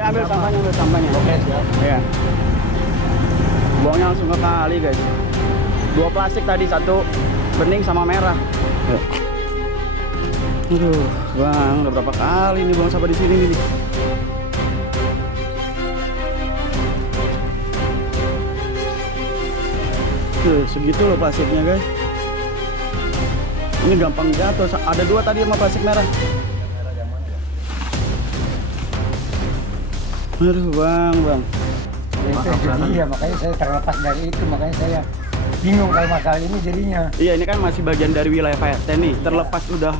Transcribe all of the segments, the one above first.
Ya, ambil sampahnya. Oke, siap. Ya. Buangnya langsung ke kali, guys. 2 plastik tadi, 1 bening sama merah. Yuk. Aduh, Bang, udah berapa kali nih buang sampah di sini nih. Tuh, segitu loh plastiknya, guys. Ini gampang jatuh. Ada 2 tadi sama plastik merah. Aduh, Bang. Iya, makanya saya terlepas dari itu, makanya saya bingung kalau masalah ini jadinya. Iya, ini kan masih bagian dari wilayah PRT nih. Terlepas udah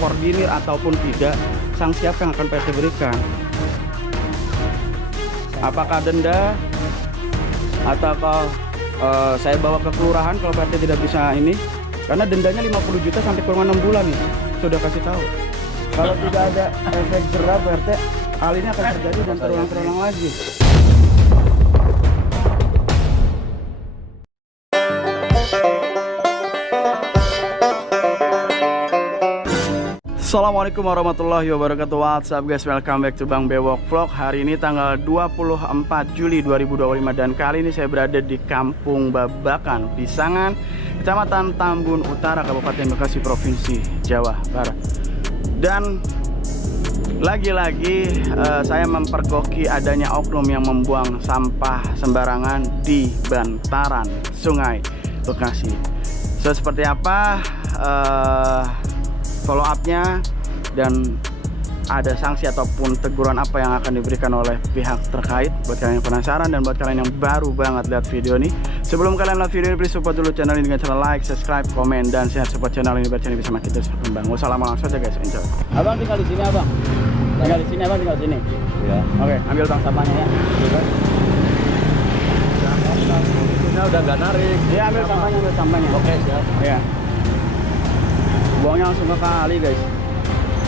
koordinir ataupun tidak, sanksi apa yang akan PRT berikan? Apakah denda atau saya bawa ke kelurahan kalau PRT tidak bisa ini? Karena dendanya 50 juta sampai kurungan 6 bulan nih. Sudah kasih tahu. Kalau tidak ada efek jerah, PRT hal ini akan terjadi dan terulang lagi. Assalamualaikum warahmatullahi wabarakatuh. What's up guys, welcome back to Bang Bewok Vlog. Hari ini tanggal 24 Juli 2025 dan kali ini saya berada di Kampung Babakan, Pisangan, Kecamatan Tambun Utara, Kabupaten Bekasi, Provinsi Jawa Barat. Dan lagi-lagi saya mempergoki adanya oknum yang membuang sampah sembarangan di bantaran Sungai Bekasi. So, seperti apa follow up-nya dan ada sanksi ataupun teguran apa yang akan diberikan oleh pihak terkait? Buat kalian yang penasaran dan buat kalian yang baru banget lihat video ini, sebelum kalian lihat video ini, please support dulu channel ini dengan cara like, subscribe, komen, dan share support channel ini biar channel bisa makin terus berkembang. Wassalamualaikum saja guys, enjoy. Abang tinggal di sini, Abang. Tinggal di sini, Abang tinggal di sini. Ya. Oke, ambil Bang sampahnya ya. Ini udah nggak narik. Iya, ambil sampahnya. Oke, siap. Ya. Buangnya langsung ke kali, guys.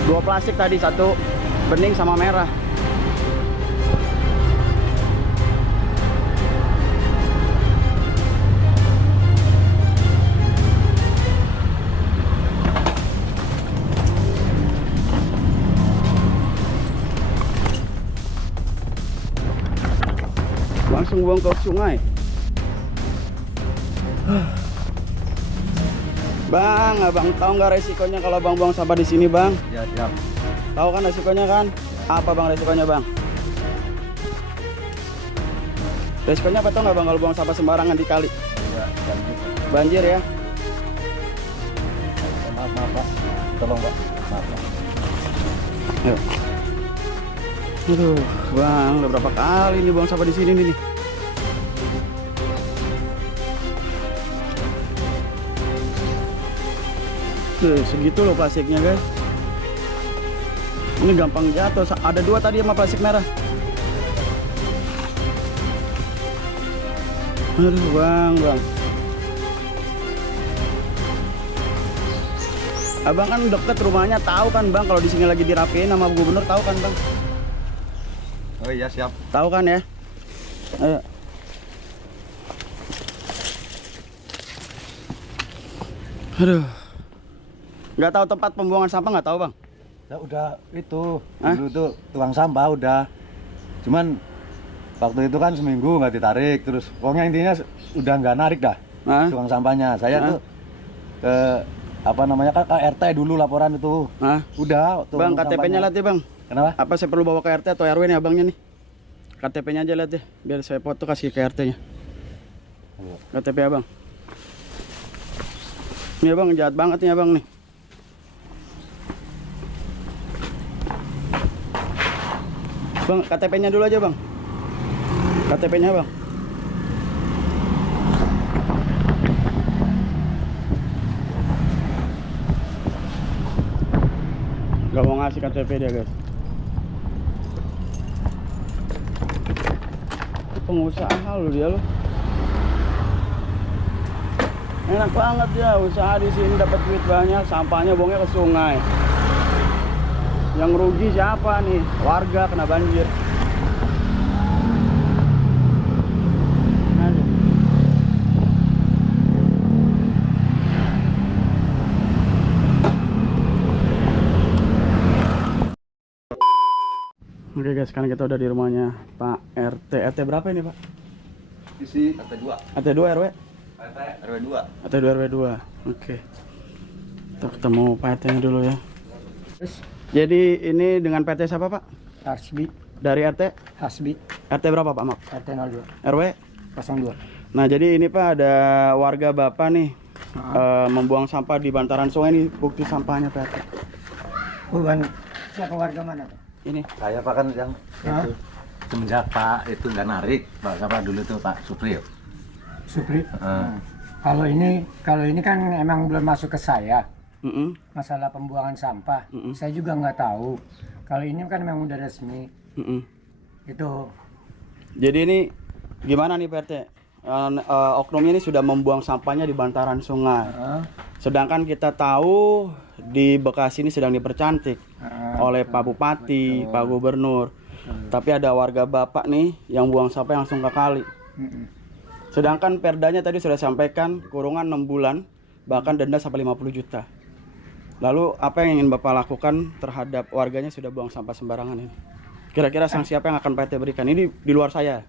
2 plastik tadi, 1 bening sama merah. Langsung buang ke sungai. Bang, abang tahu nggak resikonya kalau abang buang sampah di sini, Bang? Ya, siap. Tahu kan resikonya kan? Apa Bang resikonya, Bang? Resikonya apa tau nggak, Bang, kalau buang sampah sembarangan di kali? Ya, Banjir ya? maaf Pak. Tolong Pak. Maaf Pak. Yuk. Aduh, Bang, udah berapa kali nih buang sampah di sini nih? Tuh, segitu loh plastiknya, guys. Ini gampang jatuh. Ada 2 tadi sama plastik merah. Aduh, Bang. Abang kan deket rumahnya, tahu kan, Bang, kalau di sini lagi dirapiin sama gubernur, tahu kan, Bang? Oh iya, siap. Tahu kan ya? Ayo. Aduh. Nggak tahu tempat pembuangan sampah, nggak tahu, Bang? Ya udah itu. Dulu tuh tukang sampah udah. Cuman waktu itu kan seminggu nggak ditarik, terus pokoknya intinya udah nggak narik dah. Tukang sampahnya. Saya tuh ke apa namanya, ke RT dulu laporan itu. Udah. Bang, KTP-nya lihat ya, Bang. Kenapa? Apa saya perlu bawa ke RT atau RW nih abangnya nih? KTP-nya aja lihat deh, biar saya foto kasih ke RT-nya. KTP abang. Ini abang jahat banget nih abang nih. Bang, KTP-nya dulu aja, Bang. KTP-nya, Bang. Gak mau ngasih KTP dia, guys. Pengusaha lu dia lu. Enak banget ya usaha di sini, dapat duit banyak, sampahnya buangnya ke sungai. Yang rugi siapa nih? Warga kena banjir. Aduh. Oke guys, sekarang kita udah di rumahnya Pak RT. RT berapa ini Pak? Isi RT 2. RT 2 RW? RW 2. RT 2 RW 2. Oke. Kita ketemu Pak RT nya dulu ya. Jadi ini dengan PT siapa Pak? Hasbi. Dari RT? Hasbi. RT berapa Pak? Maaf. RT 02. RW? 02. Nah jadi ini Pak ada warga Bapak nih membuang sampah di bantaran sungai, ini bukti sampahnya Pak RT. Bukan siapa warga mana Pak? Ini. Saya Pak kan yang Hah? itu semenjak Pak itu nggak narik, Pak siapa dulu tuh Pak Supri. Supri. Heeh. Kalau ini kan emang belum masuk ke saya. Masalah pembuangan sampah. Saya juga nggak tahu. Kalau ini kan memang udah resmi. Itu. Jadi ini gimana nih Pak RT? Oknumnya ini sudah membuang sampahnya di bantaran sungai. Sedangkan kita tahu di Bekasi ini sedang dipercantik oleh Pak Bupati, Pak Gubernur. Tapi ada warga Bapak nih yang buang sampah langsung ke kali. Sedangkan perdanya tadi sudah sampaikan kurungan 6 bulan, bahkan denda sampai 50 juta. Lalu apa yang ingin Bapak lakukan terhadap warganya sudah buang sampah sembarangan ini? Kira-kira sanksi apa yang akan Pak RT berikan? Ini di luar saya.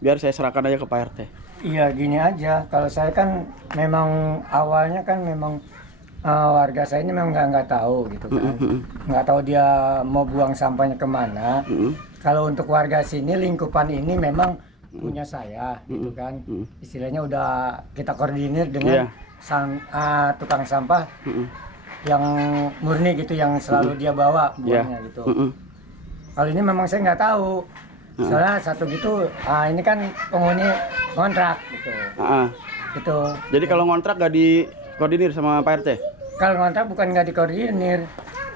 Biar saya serahkan aja ke Pak RT. Iya gini aja. Kalau saya kan memang awalnya kan memang warga saya ini memang nggak tahu gitu kan. Nggak tahu dia mau buang sampahnya kemana. Kalau untuk warga sini lingkupan ini memang punya saya gitu kan. Istilahnya udah kita koordinir dengan tukang sampah yang murni gitu, yang selalu dia bawa buangnya gitu. Kalau ini memang saya nggak tahu. Soalnya satu gitu, ini kan penghuni kontrak gitu. Gitu. Jadi kalau ngontrak nggak dikoordinir sama Pak RT? Kalau ngontrak bukan nggak dikoordinir,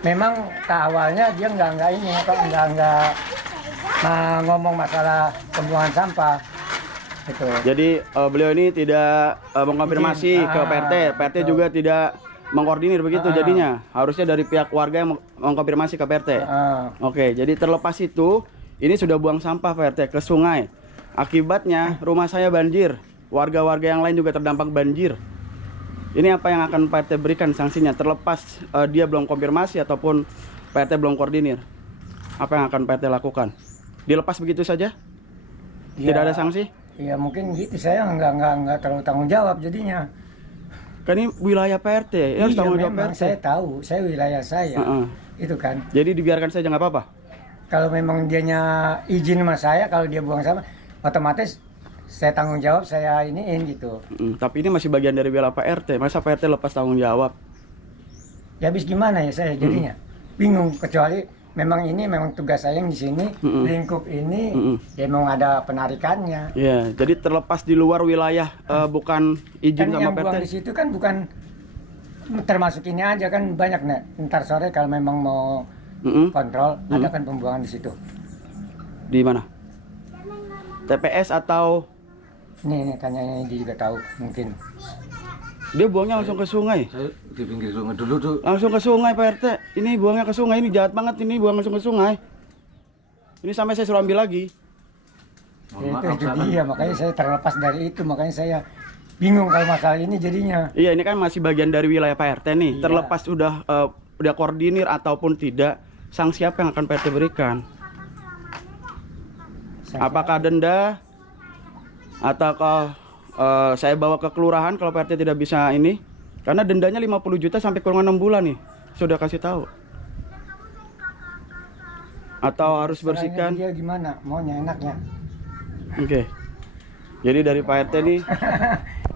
memang awalnya dia nggak ngomong masalah pembuangan sampah. Gitu. Jadi beliau ini tidak mengkonfirmasi ke Pak RT. Pak RT juga tidak mengkoordinir begitu jadinya. Harusnya dari pihak warga yang mengkonfirmasi ke Pak RT. Oke, jadi terlepas itu, ini sudah buang sampah Pak RT ke sungai. Akibatnya rumah saya banjir. Warga-warga yang lain juga terdampak banjir. Ini apa yang akan Pak RT berikan sanksinya? Terlepas dia belum konfirmasi ataupun Pak RT belum koordinir. Apa yang akan Pak RT lakukan? Dilepas begitu saja? Tidak ada sanksi? Iya mungkin gitu, saya nggak terlalu tanggung jawab jadinya. Kan ini wilayah Pak RT, ya harus tanggung jawab Pak RT. Saya tahu, saya wilayah saya, itu kan. Jadi dibiarkan saja nggak apa-apa? Kalau memang dianya izin sama saya, kalau dia buang sampah, otomatis saya tanggung jawab, saya iniin gitu. Tapi ini masih bagian dari wilayah Pak RT, masa Pak RT lepas tanggung jawab? Ya habis gimana ya saya jadinya? Bingung, kecuali memang ini memang tugas saya yang di sini, lingkup ini, ya memang ada penarikannya. Ya, jadi terlepas di luar wilayah bukan izin kan sama yang Pak RT. buang di situ kan bukan termasuk ini aja kan, banyak nih. Ntar sore kalau memang mau kontrol, ada kan pembuangan di situ. Di mana? TPS atau? Ini kayaknya dia juga tahu mungkin. Dia buangnya langsung ke sungai. Saya di pinggir sungai dulu tuh. Langsung ke sungai Pak RT. Ini buangnya ke sungai, ini jahat banget ini buang langsung ke sungai. Ini sampai saya suruh ambil lagi. Itu dia, makanya saya terlepas dari itu, makanya saya bingung kalau masalah ini jadinya. Iya, ini kan masih bagian dari wilayah Pak RT nih. Iya. Terlepas udah koordinir ataupun tidak, sanksi apa yang akan Pak RT berikan? Apakah denda ataukah saya bawa ke kelurahan kalau Pak RT tidak bisa ini? Karena dendanya 50 juta sampai kurungan 6 bulan nih. Sudah kasih tahu. Atau harus bersihkan? Dia gimana? Maunya enaknya. Oke. Jadi dari Pak RT nih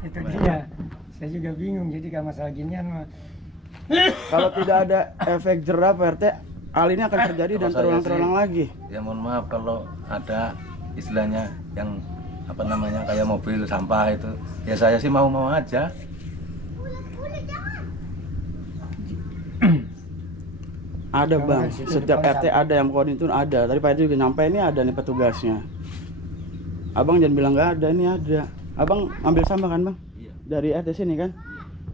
Itu dia. Saya juga bingung, jadi kalau masalah ginian mah. kalau tidak ada efek jerah Pak RT, hal ini akan terjadi dan terulang-terulang lagi. Ya mohon maaf kalau ada istilahnya yang apa namanya kayak mobil sampah itu, ya saya sih mau-mau aja. Ada bang, setiap RT ada yang koordinator ada. Tadi Pak RT juga nyampe ini ada nih petugasnya. Abang jangan bilang nggak ada, ini ada. Abang ambil sampah kan bang? Iya. Dari RT sini kan?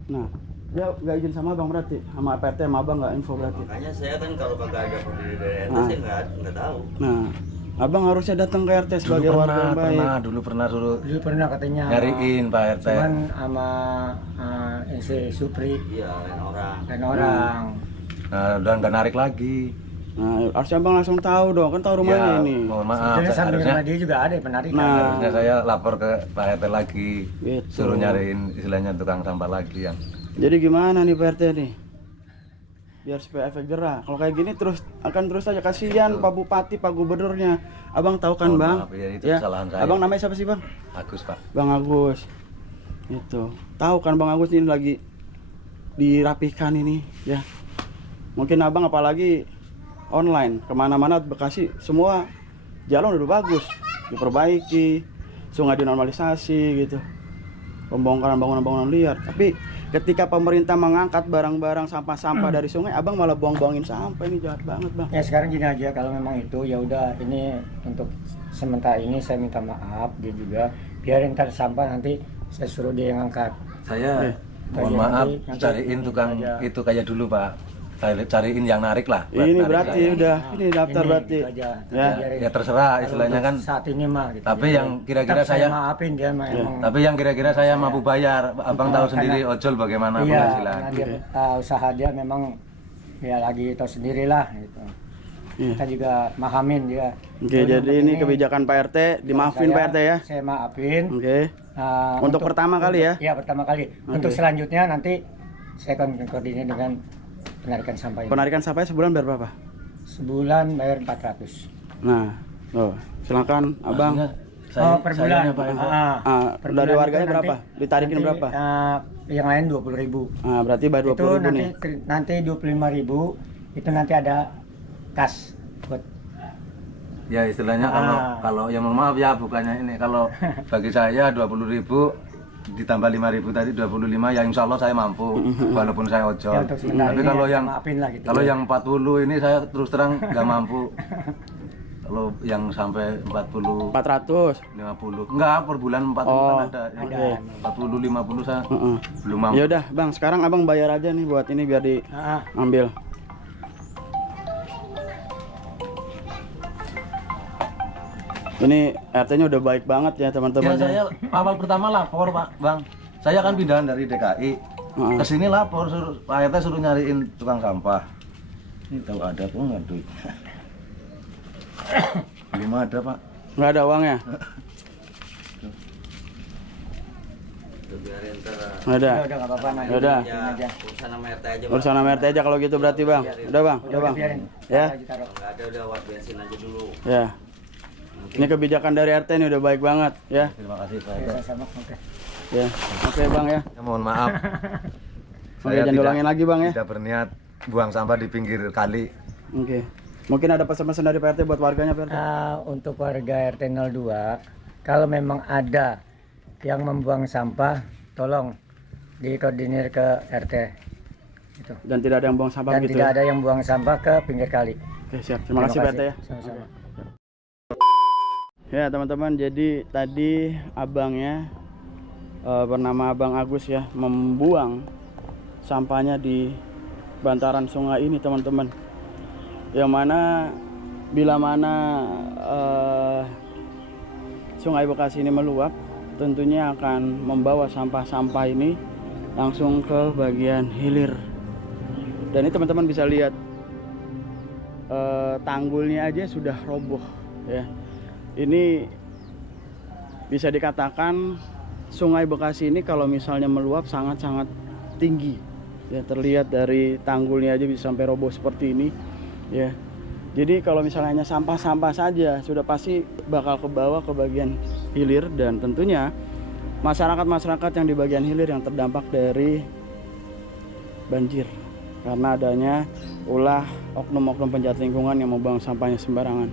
Nah, dia nggak izin sama abang berarti, sama Pak RT sama abang nggak info berarti. Makanya saya kan kalau kagak ada koordinir dari RT saya nggak tahu. Nah, abang harusnya datang ke RT sebagai warga yang baik. Dulu pernah suruh Dulu pernah katanya nyariin Pak RT. cuman sama si Supri Iya, lain orang. dan orang. Nah, udah nggak narik lagi. Nah, harusnya abang langsung tahu dong, kan tahu rumahnya Ya, ini. mohon maaf, Jadi samping harusnya, rumah dia juga ada penarikan. Nah. harusnya saya lapor ke Pak RT lagi, Gitu. suruh nyariin istilahnya tukang sampah lagi yang Jadi gimana nih Pak RT nih? Biar supaya efek jerah. Kalau kayak gini terus akan terus aja, kasihan Pak Bupati, Pak Gubernurnya. Abang tahu kan, Mohon Bang? maaf, ya, itu kesalahan saya. Abang namanya siapa sih, Bang? bagus Pak. Bang Agus. Itu. Tahu kan Bang Agus ini lagi dirapihkan ini, ya. Mungkin Abang apalagi online kemana-mana Bekasi semua jalan udah bagus, diperbaiki, sungai dinormalisasi gitu, pembongkaran bangunan-bangunan liar. Tapi ketika pemerintah mengangkat barang-barang sampah-sampah dari sungai, abang malah buang-buangin sampah. Ini jahat banget, Bang. Ya sekarang gini aja, kalau memang itu ya udah, ini untuk sementara ini saya minta maaf, dia juga biarin ntar sampah nanti saya suruh dia yang angkat. Saya mohon Nanti- maaf nanti- cariin tukang aja. itu kayak dulu Pak. Cariin yang narik lah. buat Ini narik berarti saya. udah ini daftar Ini, berarti. gitu aja. Ya. Biarin. Ya terserah Kalau istilahnya untuk kan. saat ini mah gitu. Tapi yang kira-kira Tetap saya- maafin dia mah emang. Tapi yang kira-kira saya mampu bayar. Abang tahu Karena- sendiri ojol bagaimana Iya, penghasilan. karena dia usaha dia memang ya lagi tahu sendirilah gitu. Iya. Kita juga mahamin dia. Oke, jadi ini kebijakan Pak RT, dimaafin Pak RT ya. Saya maafin. Oke. Untuk pertama kali ya? Iya, pertama kali. Untuk selanjutnya nanti saya akan koordinir dengan penarikan sampah ini. Penarikan sampahnya sebulan bayar berapa? Sebulan bayar 400. Nah, silakan abang. Maksudnya Per bulan. sayanya Pak Info. Per Dari bulan warganya itu berapa? Ditarikin nanti, berapa? Yang lain 20.000. Berarti bayar Itu 20.000 nanti nih. nanti 25.000 itu nanti ada kas buat Ya istilahnya kalau ya mohon maaf ya bukannya ini, kalau bagi saya 20.000 ditambah 5.000 tadi 25 ya insya Allah saya mampu walaupun saya ojol. Ya, untuk sementara Tapi ini kalau ya, yang maafin lah gitu. kalau yang 40 ini saya terus terang nggak mampu. Kalau yang sampai 40 400. 50 enggak, per bulan 40 kan ada. ada. 40 50 saya Heeh. belum mampu. Ya udah, Bang, sekarang abang bayar aja nih buat ini biar diambil. Ini RT-nya udah baik banget ya, Ya teman-teman. saya awal pertama lapor Pak Bang. Saya kan pindahan dari DKI. Heeh. Ke sini lapor, Pak RT suruh nyariin tukang sampah. Ini tahu ada apa enggak duit? Belum ada Pak. Nggak ada uangnya? Udah biarin ntar. Nggak ada. udah nggak apa-apa nah. Ya udah. Ya, urusan sama RT aja. Urusan sama RT aja kalau gitu berarti, Bang. Udah, Bang. Udah, Bang. Biarin. Ya. Ditaruh. Nggak ada, udah buat bensin aja dulu. Ya. Ini kebijakan dari RT ini udah baik banget ya. Terima kasih Pak Ya, RT. sama. Oke. Ya. Oke, Bang ya. Ya, mohon maaf. Oke, jangan diulangin lagi, Bang ya. Tidak berniat buang sampah di pinggir kali. Oke. Mungkin ada pesan-pesan dari Pak RT buat warganya, Pak RT? Untuk warga RT 02, kalau memang ada yang membuang sampah, tolong dikoordinir ke RT. Gitu. Dan tidak ada yang buang sampah Dan gitu. tidak Ya? ada yang buang sampah ke pinggir kali. Oke, siap. Terima kasih, Pak RT ya. Sama-sama. Ya, teman-teman, jadi tadi abangnya bernama Abang Agus ya, membuang sampahnya di bantaran sungai ini, teman-teman. Yang mana bila mana Sungai Bekasi ini meluap, tentunya akan membawa sampah-sampah ini langsung ke bagian hilir. Dan ini teman-teman bisa lihat tanggulnya aja sudah roboh ya. Ini bisa dikatakan Sungai Bekasi ini kalau misalnya meluap sangat-sangat tinggi ya, terlihat dari tanggulnya aja bisa sampai roboh seperti ini ya. Jadi kalau misalnya hanya sampah-sampah saja sudah pasti bakal ke bawah ke bagian hilir, dan tentunya masyarakat-masyarakat yang di bagian hilir yang terdampak dari banjir karena adanya ulah oknum-oknum penjahat lingkungan yang membuang sampahnya sembarangan.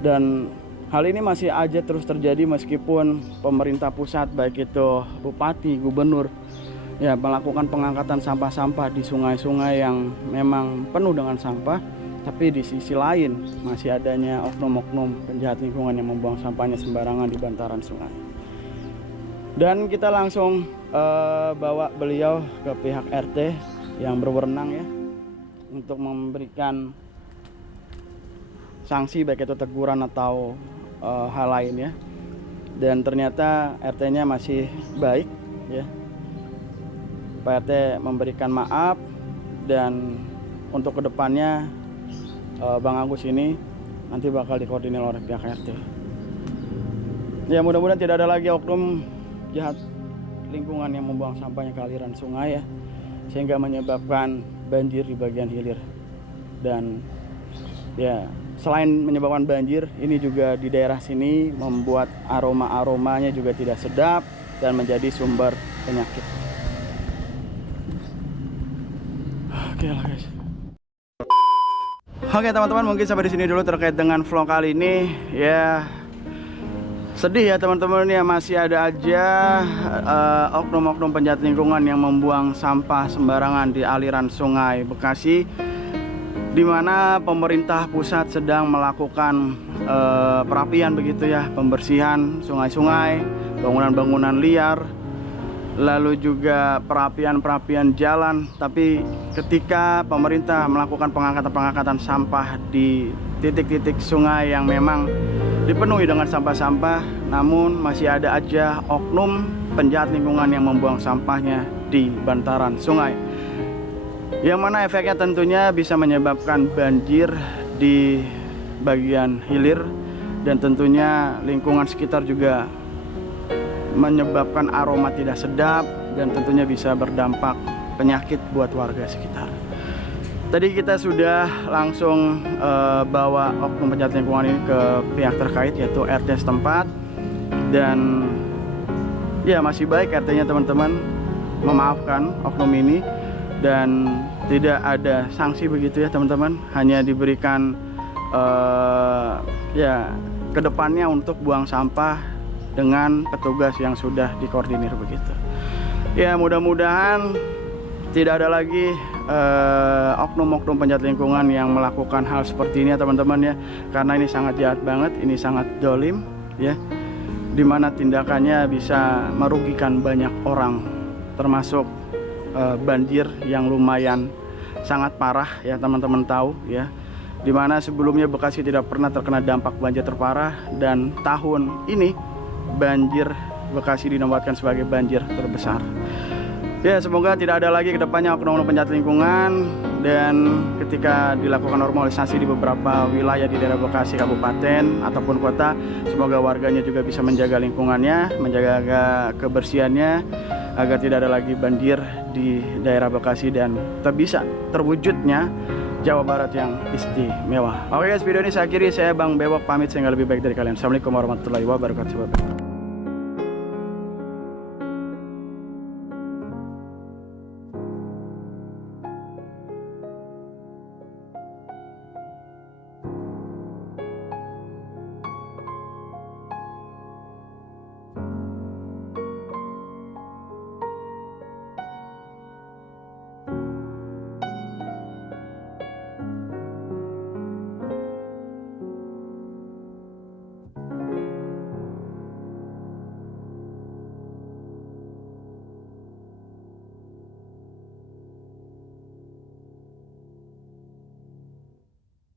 Dan hal ini masih aja terus terjadi meskipun pemerintah pusat baik itu bupati, gubernur ya melakukan pengangkatan sampah-sampah di sungai-sungai yang memang penuh dengan sampah, tapi di sisi lain masih adanya oknum-oknum penjahat lingkungan yang membuang sampahnya sembarangan di bantaran sungai. Dan kita langsung bawa beliau ke pihak RT yang berwenang ya untuk memberikan sanksi baik itu teguran atau hal lain ya. Dan ternyata RT-nya masih baik ya. Pak RT memberikan maaf dan untuk kedepannya Bang Agus ini nanti bakal dikoordinir oleh pihak RT. Ya mudah-mudahan tidak ada lagi oknum jahat lingkungan yang membuang sampahnya ke aliran sungai ya, sehingga menyebabkan banjir di bagian hilir. Dan ya selain menyebabkan banjir, ini juga di daerah sini membuat aromanya juga tidak sedap dan menjadi sumber penyakit. Oke lah guys. Oke teman-teman, mungkin sampai di sini dulu terkait dengan vlog kali ini ya. Sedih ya teman-teman ya, masih ada aja oknum-oknum penjahat lingkungan yang membuang sampah sembarangan di aliran Sungai Bekasi, di mana pemerintah pusat sedang melakukan perapian begitu ya, pembersihan sungai-sungai, bangunan-bangunan liar, lalu juga perapian jalan. Tapi ketika pemerintah melakukan pengangkatan sampah di titik-titik sungai yang memang dipenuhi dengan sampah-sampah, namun masih ada aja oknum penjahat lingkungan yang membuang sampahnya di bantaran sungai, yang mana efeknya tentunya bisa menyebabkan banjir di bagian hilir, dan tentunya lingkungan sekitar juga menyebabkan aroma tidak sedap, dan tentunya bisa berdampak penyakit buat warga sekitar. Tadi kita sudah langsung bawa oknum penjahat lingkungan ini ke pihak terkait, yaitu RT setempat, dan ya masih baik RT-nya teman-teman memaafkan oknum ini dan tidak ada sanksi begitu ya teman-teman, hanya diberikan ya kedepannya untuk buang sampah dengan petugas yang sudah dikoordinir begitu. Ya mudah-mudahan tidak ada lagi oknum-oknum penjahat lingkungan yang melakukan hal seperti ini ya teman-teman ya, karena ini sangat jahat banget, ini sangat dolim ya, dimana tindakannya bisa merugikan banyak orang, termasuk banjir yang lumayan sangat parah ya teman-teman tahu ya, dimana sebelumnya Bekasi tidak pernah terkena dampak banjir terparah, dan tahun ini banjir Bekasi dinobatkan sebagai banjir terbesar. Ya semoga tidak ada lagi kedepannya oknum-oknum penjahat lingkungan, dan ketika dilakukan normalisasi di beberapa wilayah di daerah Bekasi Kabupaten ataupun kota, semoga warganya juga bisa menjaga lingkungannya, menjaga kebersihannya, agar tidak ada lagi banjir di daerah Bekasi dan bisa terwujudnya Jawa Barat yang istimewa. Oke guys, video ini saya akhiri, saya Bang Bewok pamit sehingga lebih baik dari kalian. Assalamualaikum warahmatullahi wabarakatuh.